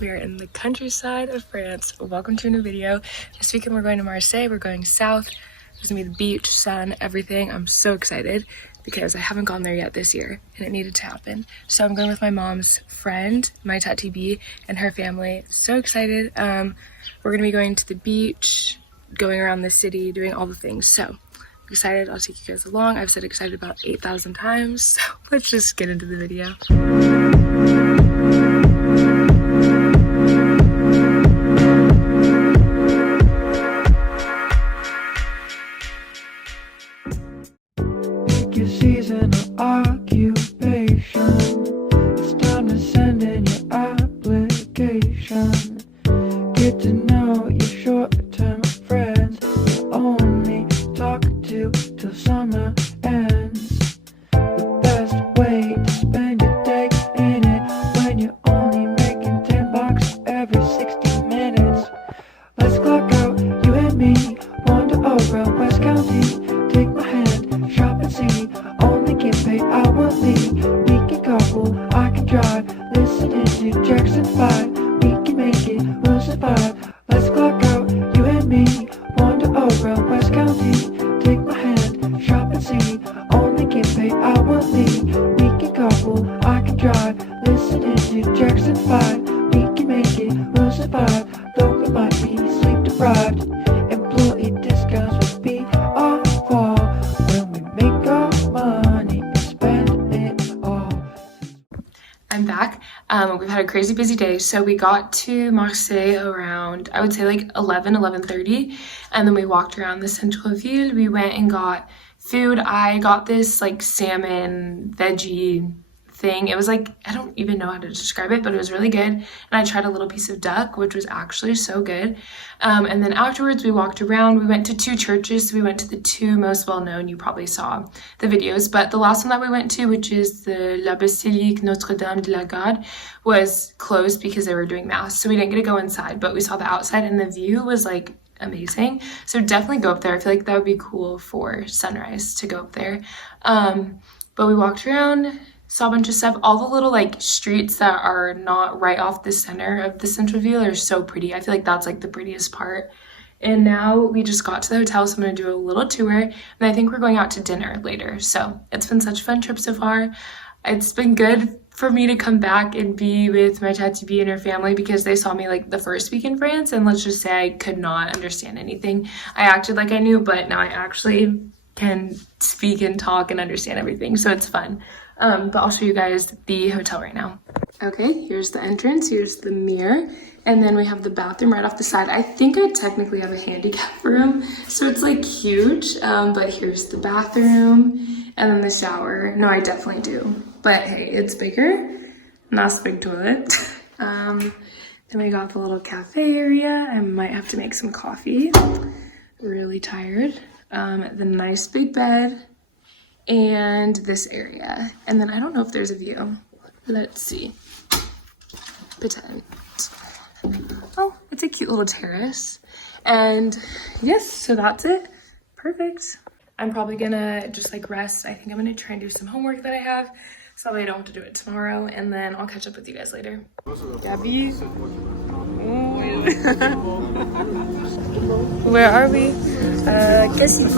We are in the countryside of France. Welcome to a new video. This weekend we're going to Marseille. We're going south. There's gonna be the beach, sun, everything. I'm so excited because I haven't gone there yet this year and it needed to happen. So I'm going with my mom's friend, my Tati B, and her family. So excited. We're gonna be going to the beach, going around the city, doing all the things. So I'm excited. I'll take you guys along. I've said excited about 8,000 times. So let's just get into the video. Your seasonal occupation. It's time to send in your application. Get to know your short-term friends you only talk to till summer ends. The best way to spend your day in it when you're only making $10 every 60 minutes. Let's clock out, you and me, wander around West County. Take my hand, shop and see. Only get paid hourly. We can carpool, I can drive. Listening to Jackson 5. We can make it, we'll survive. Let's clock out, you and me. Wander around West County. Take my hand, shop and see. Only get paid hourly. We can carpool, I can drive. Listening to Jackson 5. We can make it, we'll survive. Though we might be sleep deprived. Employee discounts will be our fall. When we make our money and spend it all. I'm back. We've had a crazy busy day. So we got to Marseille around, I would say like 11:30. And then we walked around the centre-ville. We went and got food. I got this like salmon veggie thing. It was like, I don't even know how to describe it, but it was really good. And I tried a little piece of duck, which was actually so good. And then afterwards we walked around. We went to two churches. So we went to the two most well-known. You probably saw the videos, but the last one that we went to, which is the La Basilique Notre-Dame de la Garde, was closed because they were doing mass. So we didn't get to go inside, but we saw the outside and the view was like amazing. So definitely go up there. I feel like that would be cool for sunrise to go up there. But we walked around, saw a bunch of stuff. All the little like streets that are not right off the center of the centre-ville are so pretty. I feel like that's like the prettiest part. And now we just got to the hotel, so I'm gonna do a little tour, and I think we're going out to dinner later. So it's been such a fun trip so far. It's been good for me to come back and be with my Tati B and her family because they saw me like the first week in France, and let's just say I could not understand anything. I acted like I knew, but now I actually can speak and talk and understand everything, so it's fun. But I'll show you guys the hotel right now. Okay, here's the entrance, here's the mirror, and then we have the bathroom right off the side. I think I technically have a handicap room, so it's like huge, but here's the bathroom, and then the shower. No, I definitely do, but hey, it's bigger, and that's the big toilet. Then we got the little cafe area. I might have to make some coffee. Really tired. The nice big bed, and this area. And then I don't know if there's a view. Let's see. Pretend. Oh, it's a cute little terrace. And yes, so that's it. Perfect. I'm probably gonna just like rest. I think I'm gonna try and do some homework that I have, so that I don't have to do it tomorrow, and then I'll catch up with you guys later. Gabby. Where are we? Cassis.